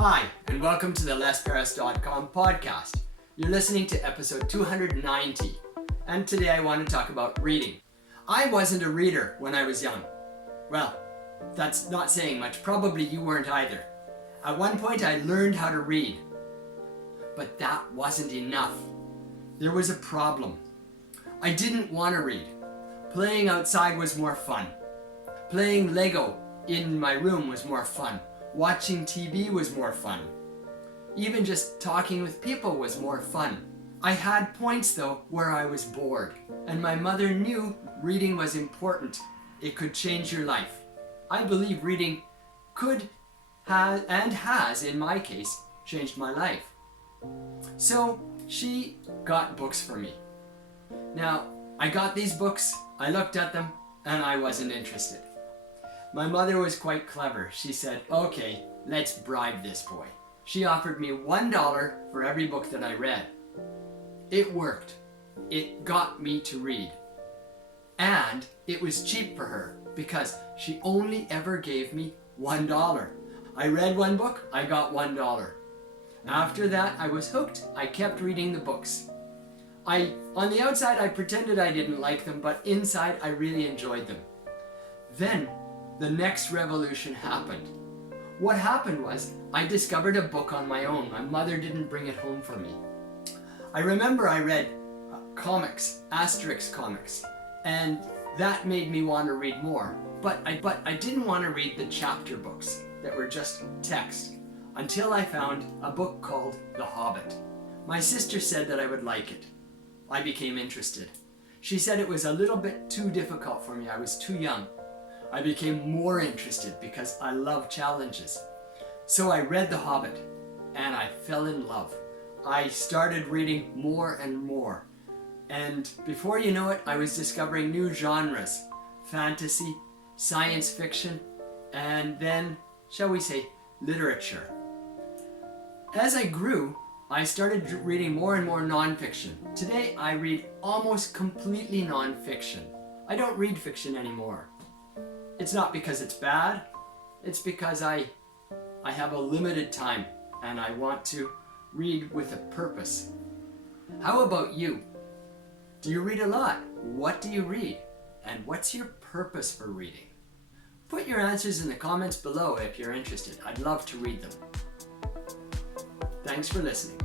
Hi, and welcome to the LesParis.com podcast. You're listening to episode 290, and today I want to talk about reading. I wasn't a reader when I was young. Well, that's not saying much. Probably you weren't either. At one point I learned how to read, but that wasn't enough. There was a problem. I didn't want to read. Playing outside was more fun. Playing Lego in my room was more fun. Watching TV was more fun. Even just talking with people was more fun. I had points though where I was bored, and my mother knew reading was important. It could change your life. I believe reading could have and has, in my case, changed my life. So she got books for me. Now, I got these books, I looked at them, and I wasn't interested. My mother was quite clever. She said, okay, let's bribe this boy. She offered me $1 for every book that I read. It worked. It got me to read. And it was cheap for her because she only ever gave me $1. I read one book, I got $1. After that, I was hooked. I kept reading the books. On the outside, I pretended I didn't like them, but inside, I really enjoyed them. Then, the next revolution happened. What happened was, I discovered a book on my own. My mother didn't bring it home for me. I remember I read comics, Asterix comics, and that made me want to read more. But I didn't want to read the chapter books that were just text until I found a book called The Hobbit. My sister said that I would like it. I became interested. She said it was a little bit too difficult for me. I was too young. I became more interested because I love challenges. So I read The Hobbit and I fell in love. I started reading more and more. And before you know it, I was discovering new genres, fantasy, science fiction, and then, shall we say, literature. As I grew, I started reading more and more nonfiction. Today, I read almost completely nonfiction. I don't read fiction anymore. It's not because it's bad, it's because I have a limited time and I want to read with a purpose. How about you? Do you read a lot? What do you read? And what's your purpose for reading? Put your answers in the comments below if you're interested. I'd love to read them. Thanks for listening.